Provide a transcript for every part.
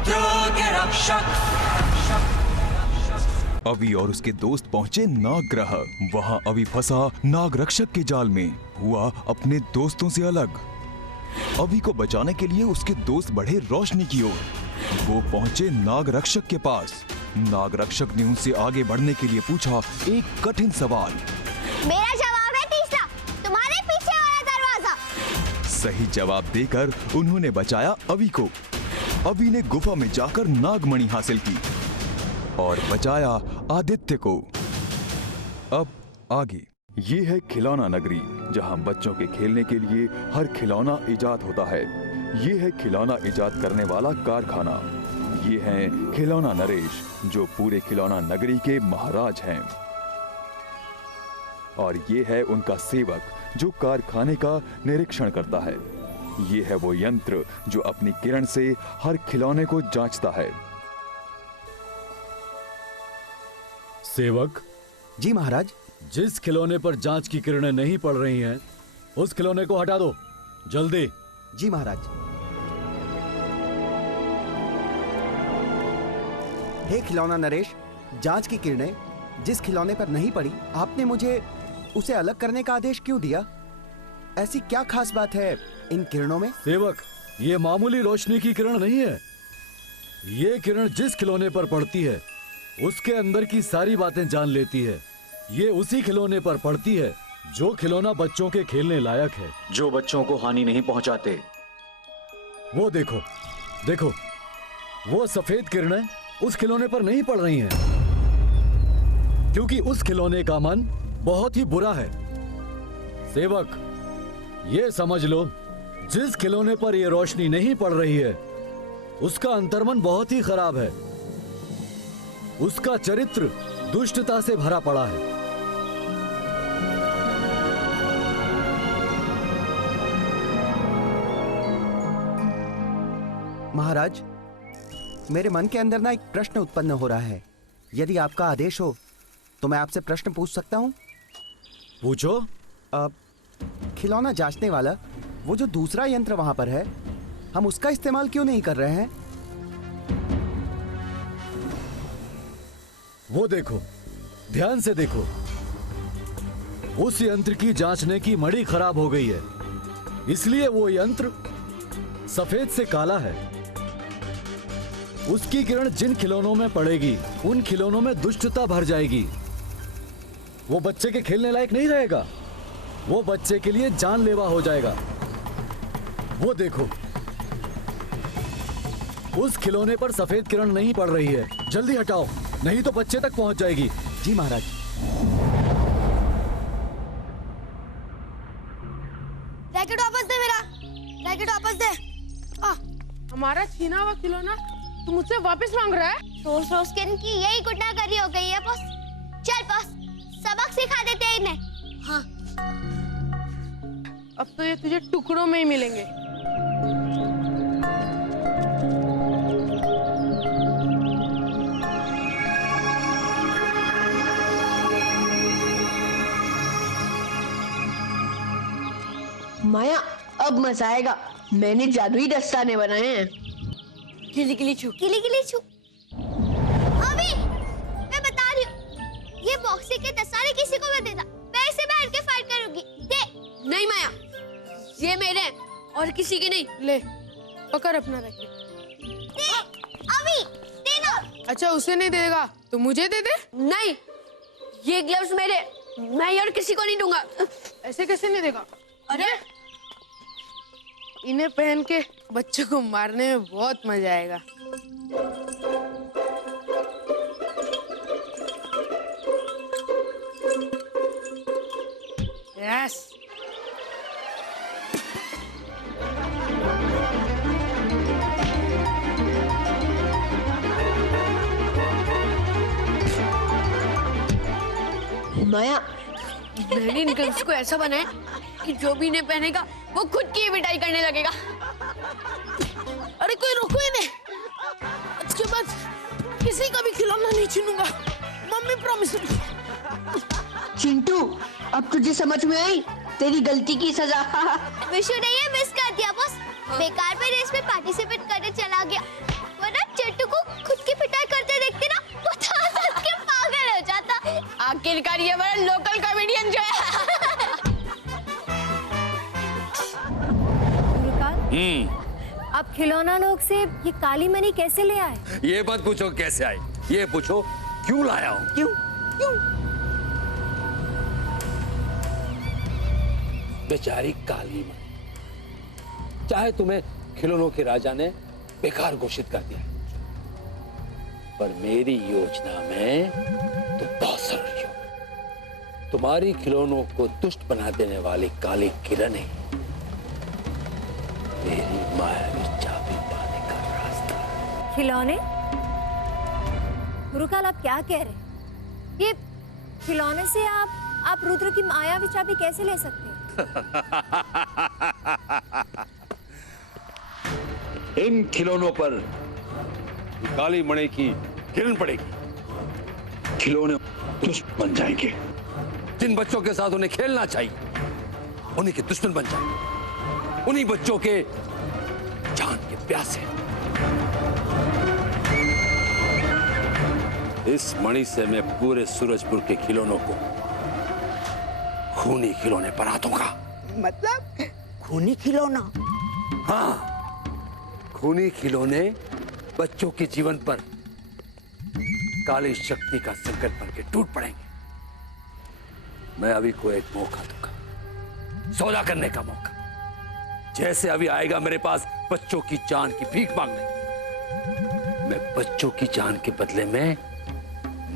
समुद्र के रक्षक। अवि और उसके दोस्त पहुंचे नाग ग्रह। वहां अवि फंसा नाग रक्षक के जाल में, हुआ अपने दोस्तों से अलग। अवि को बचाने के लिए उसके दोस्त बढ़े रोशनी की ओर। वो पहुंचे नाग रक्षक के पास। नाग रक्षक ने उनसे आगे बढ़ने के लिए पूछा एक कठिन सवाल। मेरा जवाब है तीसरा, तुम्हारे पीछे वाला दरवाजा। सही जवाब देकर उन्होंने बचाया अवि को। अवि ने गुफा में जाकर नागमणि हासिल की और बचाया आदित्य को। अब आगे। ये है खिलौना नगरी, जहां बच्चों के खेलने के लिए हर खिलौना इजाद होता है। ये है खिलौना इजाद करने वाला कारखाना। ये हैं खिलौना नरेश, जो पूरे खिलौना नगरी के महाराज हैं। और ये है उनका सेवक, जो कारखाने का निरीक्षण करता है। ये है वो यंत्र जो अपनी किरण से हर खिलौने को जांचता है। सेवक जी महाराज। जिस खिलौने पर जांच की किरणें नहीं पड़ रही हैं, उस खिलौने को हटा दो, जल्दी। जी महाराज। हे खिलौना नरेश, जांच की किरणें जिस खिलौने पर नहीं पड़ी, आपने मुझे उसे अलग करने का आदेश क्यों दिया? ऐसी क्या खास बात है इन किरणों में? सेवक, ये मामूली रोशनी की किरण नहीं है। ये किरण जिस खिलौने पर पड़ती है, उसके अंदर की सारी बातें जान लेती है। ये उसी खिलौने पर पड़ती है जो खिलौना बच्चों के खेलने लायक है, जो बच्चों को हानि नहीं पहुंचाते। वो देखो, देखो, वो सफेद किरणें उस खिलौने पर नहीं पड़ रही हैं, क्योंकि उस खिलौने का मन बहुत ही बुरा है। सेवक, ये समझ लो, जिस खिलौने पर ये रोशनी नहीं पड़ रही है, उसका अंतर्मन बहुत ही खराब है। उसका चरित्र दुष्टता से भरा पड़ा है। महाराज, मेरे मन के अंदर ना एक प्रश्न उत्पन्न हो रहा है। यदि आपका आदेश हो तो मैं आपसे प्रश्न पूछ सकता हूँ? पूछो। खिलौना जांचने वाला वो जो दूसरा यंत्र वहां पर है, हम उसका इस्तेमाल क्यों नहीं कर रहे हैं? वो देखो, ध्यान से देखो, उस यंत्र की जांचने की मड़ी खराब हो गई है, इसलिए वो यंत्र सफेद से काला है। उसकी किरण जिन खिलौनों में पड़ेगी, उन खिलौनों में दुष्टता भर जाएगी। वो बच्चे के खेलने लायक नहीं रहेगा, वो बच्चे के लिए जानलेवा हो जाएगा। वो देखो, उस खिलौने पर सफेद किरण नहीं पड़ रही है, जल्दी हटाओ, नहीं तो बच्चे तक पहुंच जाएगी। जी महाराज। रैकेट वापस दे मेरा, रैकेट वापस दे। हमारा छीना हुआ खिलौना तू मुझसे वापस मांग रहा है? रोज रोज के इनकी यही गुंडागर्दी हो गई है बॉस। चल बॉस, सबक सिखा देते हैं इन्हें। हाँ। अब तो ये तुझे टुकड़ों में ही मिलेंगे। माया, अब मजा आएगा। मैंने जादुई दस्ताने बनाए हैं। किली किली छू, किली किली छू। अभी मैं बता रही हूँ, ये बॉक्सी के दस्ताने किसी को मत देना। मैं इसे बैठ के फाइट करूंगी। दे। नहीं माया, ये मेरे हैं और किसी के नहीं। ले, पकड़ अपना रैकेट। दे, अभी दे ना। अच्छा, उसे नहीं देगा तो मुझे दे दे। नहीं, ये ग्लव्स मेरे, मैं और किसी को नहीं दूंगा। ऐसे कैसे नहीं देगा? अरे इन्हें पहन के बच्चों को मारने में बहुत मजा आएगा। यस। माया, मैंने इन ग्लव्स को ऐसा बनाया कि जो भी इन्हें पहनेगा वो खुद की पिटाई करने लगेगा। अरे कोई रोको इन्हें। इसके बाद किसी का भी खिलौना नहीं छीनूंगा, मम्मी प्रॉमिस। चिंटू, अब तुझे समझ में आई तेरी गलती की सजा। विशु ने ये मिस कर दिया बॉस। बेकार में रेस में पार्टिसिपेट करने चला गया, वरना खिलौना लोग से ये काली मणि कैसे ले आए? ये मत पूछो कैसे आई, ये पूछो क्यों लाया हूं। क्यों क्यों? बेचारी काली मणि, चाहे तुम्हें खिलौनों के राजा ने बेकार घोषित कर दिया, पर मेरी योजना में तुम बहुत सरल हो। तुम्हारी खिलौनों को दुष्ट बना देने वाली काली किरण है मेरी मायावी चाबी पाने का रास्ता। खिलौने? गुरुकाल आप क्या कह रहे हैं? ये खिलौने से आप रुद्र की मायावी चाबी कैसे ले सकते हैं? इन खिलौनों पर काली मणि की किरण पड़ेगी, खिलौने दुश्मन बन जाएंगे। जिन बच्चों के साथ उन्हें खेलना चाहिए उन्हीं के दुश्मन बन जाएंगे, उन्हीं बच्चों के जान के प्यासे। इस मणि से मैं पूरे सूरजपुर के खिलौनों को खूनी खिलौने बना दूंगा। मतलब खूनी खिलौना? हाँ, खूनी खिलौने बच्चों के जीवन पर काली शक्ति का संकट बन के टूट पड़ेंगे। मैं अभी को एक मौका दूंगा, सौदा करने का मौका। जैसे अभी आएगा मेरे पास बच्चों की जान की भीख मांगने, मैं बच्चों की जान के बदले में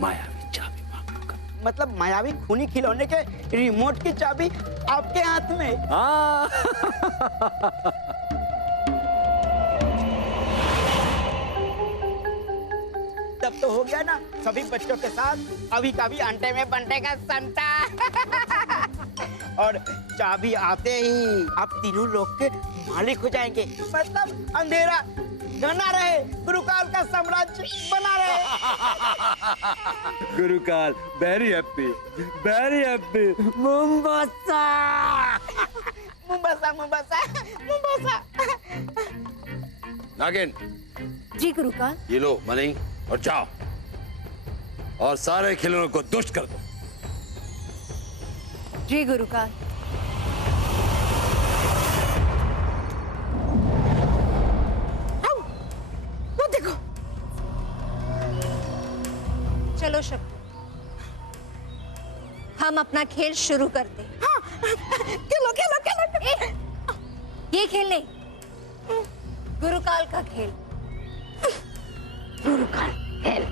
मायावी चाबी मांगूंगा। मतलब मायावी खूनी खिलौने के रिमोट की चाबी आपके हाथ में? हाँ। तब तो हो गया ना सभी बच्चों के साथ अभी का भी अंटे में बंटे का संता। और चाबी आते ही आप तीनों लोग के मालिक हो जाएंगे। मतलब अंधेरा घना रहे, गुरुकाल का साम्राज्य बना रहे। गुरुकाल वेरी हैप्पी, वेरी हैप्पी। मुंबसा मुंबसा मुंबसा मुंबसा। नागिन, जी गुरुकाल। ये लो मनी और जाओ और सारे खिलौनों को दुष्ट कर दो। जी गुरुकाल। वो देखो। चलो शब्द, हम अपना खेल शुरू करते हैं। हाँ, खेलो खेलो खेलो। ये खेल नहीं, गुरुकाल का खेल। गुरुकाल खेल।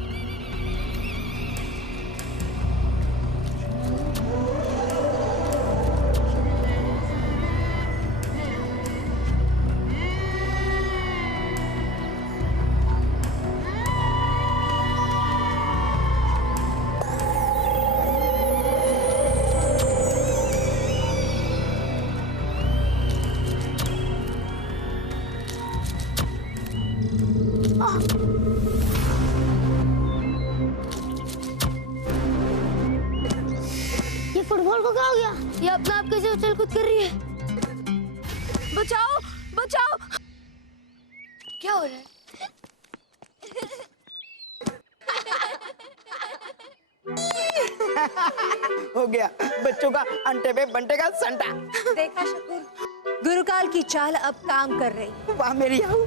फुटबॉल को क्या हो गया? ये अपना आप कैसे उछल कूद कर रही है? बचाओ बचाओ। क्या हो रहा है? हो गया बच्चों का अंटे में बंटे का संटा। देखा शकूर, गुरुकाल की चाल अब काम कर रही। वाह मेरी याहू।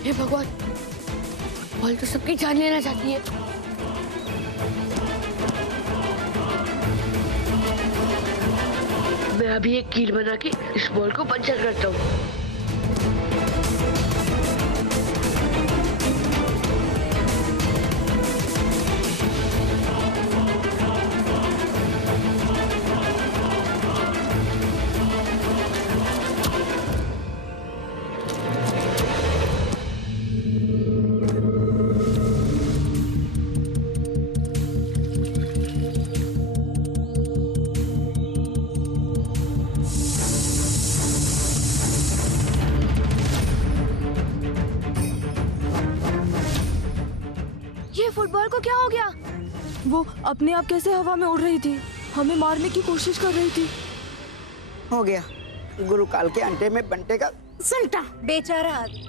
हे भगवान, बॉल तो सबकी जान लेना चाहती है। मैं अभी एक कील बना के इस बॉल को पंचर करता हूँ। फुटबॉल को क्या हो गया? वो अपने आप कैसे हवा में उड़ रही थी, हमें मारने की कोशिश कर रही थी। हो गया गुरुकाल के अंडे में बंटे का संटा। बेचारा आदि,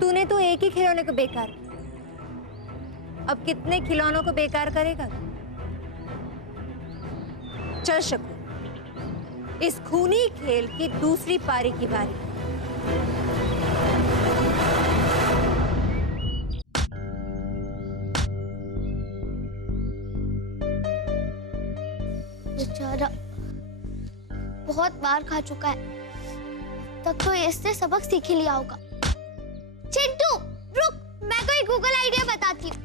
तूने तो एक ही खिलौने को बेकार किया, अब कितने खिलौनों को बेकार करेगा? चल शकू, इस खूनी खेल की दूसरी पारी की बारी। बेचारा बहुत बार खा चुका है, तब तो इससे सबक सीख ही लिया होगा। चिंटू रुक, मैं कोई गूगल आइडिया बताती हूँ।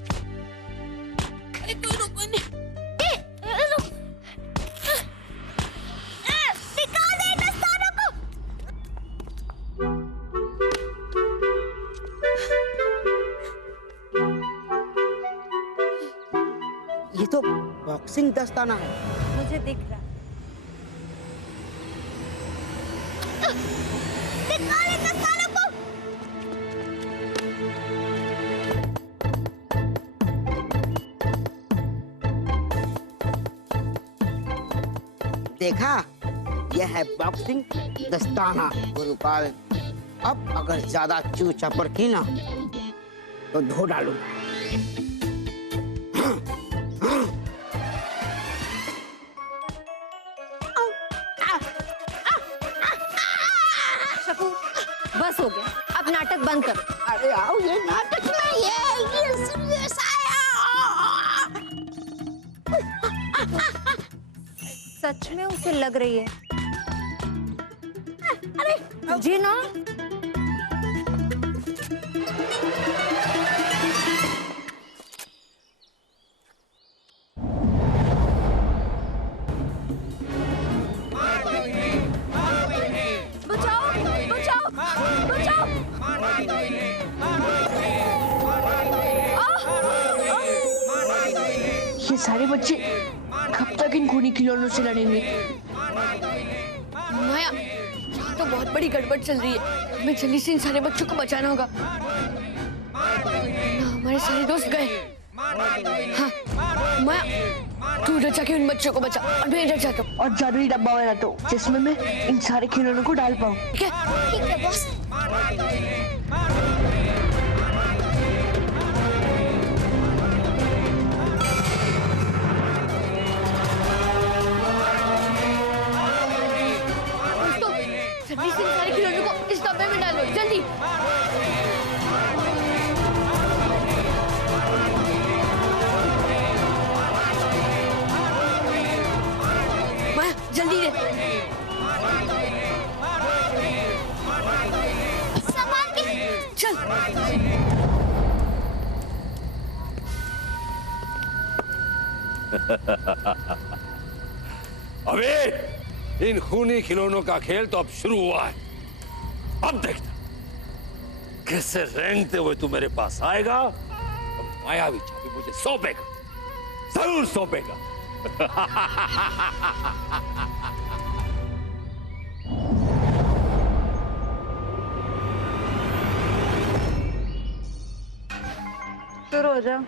निकाल दे दस्तानों को। ये तो बॉक्सिंग दस्ताना है। मुझे दिख रहा। निकाल दे दस्तानों को। देखा, यह है बॉक्सिंग दस्ताना गुरुकाल। अब अगर ज्यादा चू चपर की ना तो धो डालूंगा। शकू, बस हो गया, अब नाटक बंद कर। अरे आओ, ये नाटक नहीं है, ये सीरियस सच में उसे लग रही है। अरे मुझे ना बचाओ बचाओ बचाओ। ये सारे बच्चे कब तक इन खूनी खिलौनों से लड़ेंगे? माया, तो बहुत बड़ी गड़बड़ चल रही है, हमें जल्दी से इन सारे बच्चों को बचाना होगा। ना हमारे सारे दोस्त गए। हाँ माया, तू इधर जाके उन बच्चों को बचा और मैं इधर जाता हूँ। और जादुई डब्बा बना दो जिसमें मैं इन सारे खिलौनों को डाल पाऊँ। ठीक है? ठीक है बॉस। जल्दी से इन सारे खिलौनों को इस डब्बे में डालो, जल्दी। माया, जल्दी दे। संभाल के। चल। अबे, इन खूनी खिलौनों का खेल तो अब शुरू हुआ है। अब देखना कैसे रेंगते हुए तू मेरे पास आएगा और मायावी चाबी मुझे सौंपेगा, जरूर सौंपेगा। शुरू हो जाओ।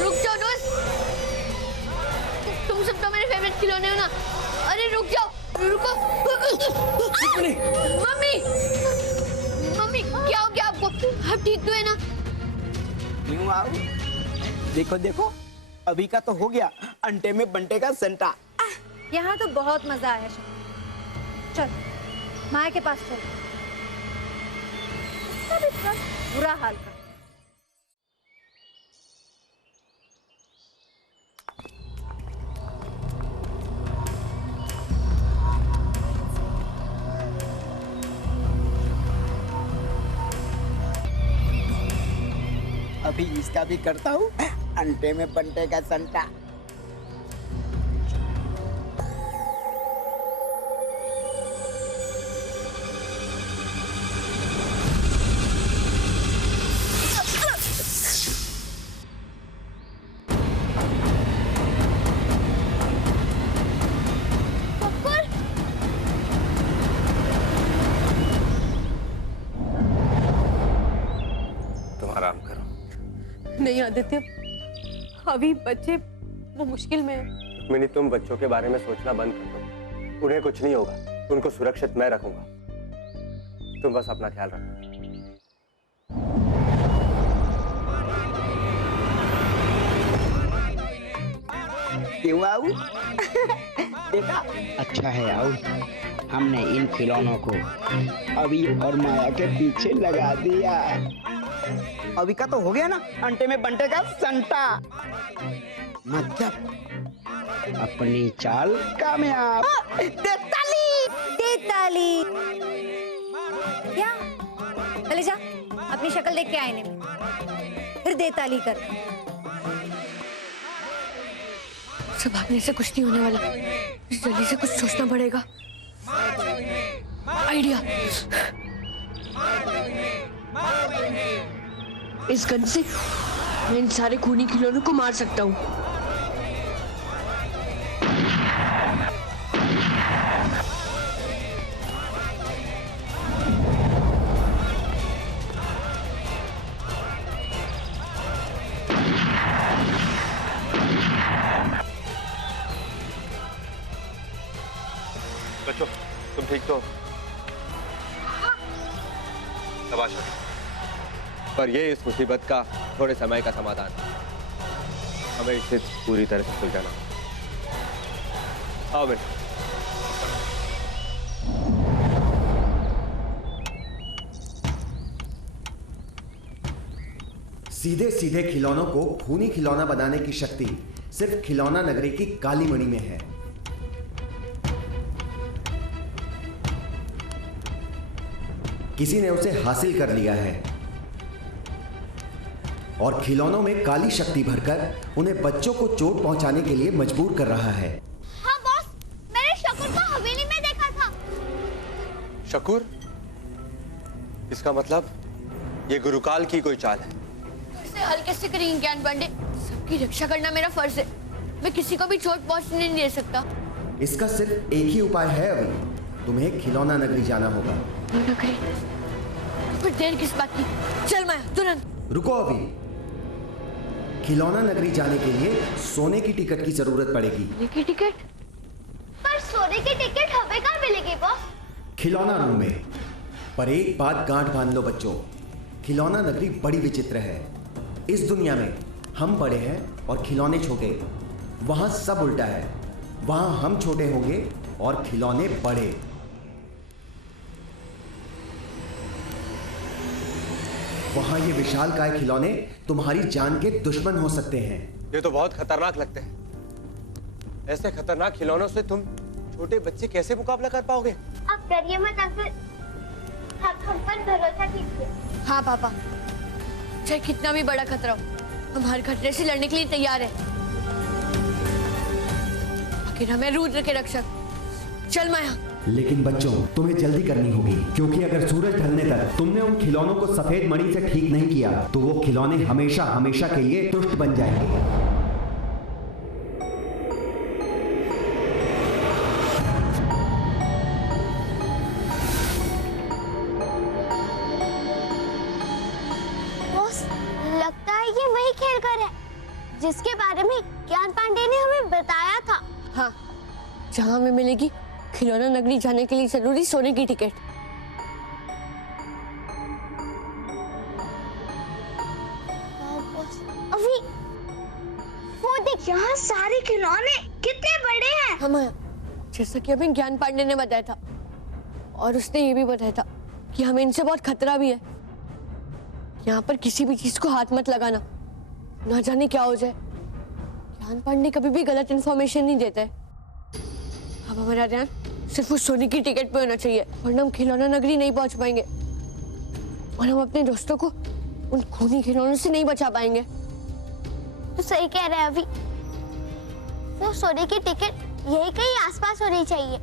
रुक जाओ दोस्त, तुम सब तो मेरे फेवरेट खिलौने हो ना। अरे रुक जाओ, रुको। मम्मी, मम्मी क्या हो गया आपको? आप ठीक तो है ना? क्यों आओ? देखो देखो, अभी का तो हो गया अंडे में बंटे का संटा। यहाँ तो बहुत मजा आया शकू। चल माया के पास चल, उसका भी इतना बुरा हाल कर। अभी इसका भी करता हूँ अंडे में बंटे का संटा। नहीं आदित्य, अभी बच्चे वो मुश्किल में है। रुक्मिणी, तुम बच्चों के बारे में सोचना बंद कर दो। उन्हें कुछ नहीं होगा, उनको सुरक्षित मैं रखूंगा। तुम बस अपना ख्याल रखो। क्यों आऊ? देखा? अच्छा है आओ, हमने इन खिलौनों को अभी और माया के पीछे लगा दिया। अभी का तो हो गया ना अंटे में बंटे का संता। मतलब अपनी चाल कामयाब। तेताली क्या? चले जा, अपनी शक्ल देख के आईने में, फिर देताली कर। सब भागने से कुछ नहीं होने वाला, जल्दी से कुछ सोचना पड़ेगा। आइडिया। इस गन से मैं इन सारे खूनी खिलौनों को मार सकता हूँ। बच्चों, तुम ठीक तो? शाबाश। पर ये इस मुसीबत का थोड़े समय का समाधान है। हमें इसे पूरी तरह से सुलझाना। आओ बेटा। सीधे सीधे खिलौनों को खूनी खिलौना बनाने की शक्ति सिर्फ खिलौना नगरी की काली मणि में है। किसी ने उसे हासिल कर लिया है और खिलौनों में काली शक्ति भरकर उन्हें बच्चों को चोट पहुंचाने के लिए मजबूर कर रहा है। हाँ बॉस, मैंने शकूर को हवेली में देखा था। शकूर? इसका मतलब ये गुरुकाल की कोई चाल है। इसे हल्के से करेंगे ज्ञान पांडे, सबकी रक्षा करना मेरा फर्ज है। मैं किसी को भी चोट पहुंचने नहीं दे सकता। इसका सिर्फ एक ही उपाय है अभी, तुम्हें खिलौना नगरी जाना होगा। नगरी? फिर देर किस बात की? चल माया, तुरंत। रुको अभी, खिलौना नगरी जाने के लिए सोने की टिकट की जरूरत पड़ेगी। सोने की टिकट? पर सोने की टिकट हमें कहाँ मिलेगी बॉस? खिलौना रूम में। पर एक बात गांठ बांध लो बच्चों, खिलौना नगरी बड़ी विचित्र है। इस दुनिया में हम बड़े हैं और खिलौने छोटे, वहां सब उल्टा है। वहां हम छोटे होंगे और खिलौने बड़े। वहां ये विशालकाय खिलौने तुम्हारी जान के दुश्मन हो सकते हैं। ये तो बहुत खतरनाक लगते हैं। ऐसे खतरनाक खिलौनों से तुम छोटे बच्चे कैसे मुकाबला कर पाओगे? आप डरिए मत अंकल, आप हम पर भरोसा कीजिए। हाँ पापा, चाहे कितना भी बड़ा खतरा हो, हम हर खतरे से लड़ने के लिए तैयार हैं। आखिर हमें रुद्र के रक्षक। चल माया। लेकिन बच्चों, तुम्हें जल्दी करनी होगी, क्योंकि अगर सूरज ढलने तक तुमने उन खिलौनों को सफेद मणि से ठीक नहीं किया तो वो खिलौने हमेशा हमेशा के लिए दुष्ट बन जाएंगे। बॉस, लगता है ये वही खेल कर है जिसके बारे में ज्ञान पांडे ने हमें बताया था। हाँ, जहाँ हमें मिलेगी खिलौना नगरी जाने के लिए जरूरी सोने की टिकट। अभी वो देख, यहाँ सारे खिलौने कितने बड़े हैं। हाँ माया, जैसा कि हमें ज्ञान पांडे ने बताया था, और उसने ये भी बताया था कि हमें इनसे बहुत खतरा भी है। यहाँ पर किसी भी चीज को हाथ मत लगाना, ना जाने क्या हो जाए। ज्ञान पांडे कभी भी गलत इंफॉर्मेशन नहीं देता है। अब हमारा ध्यान सिर्फ उस सोने की टिकट पे होना चाहिए, वरना हम खिलौना नगरी नहीं पहुंच पाएंगे और हम अपने दोस्तों को उन खूनी खिलौनों से नहीं बचा पाएंगे। तो सही कह रहे हैं अभी, वो सोने की टिकट यही कहीं आसपास होनी चाहिए।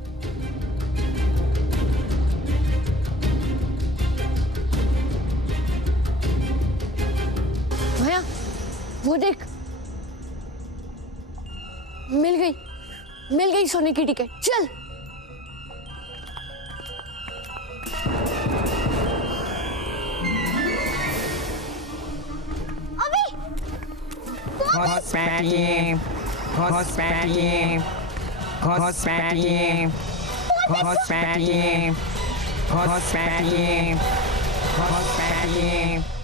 माया, वो देख, मिल गई सोने की टिकट। चल। अभी घुसपैठिए घुसपैठिए घुसपैठिए घुसपैठिए घुसपैठिए घुसपैठिए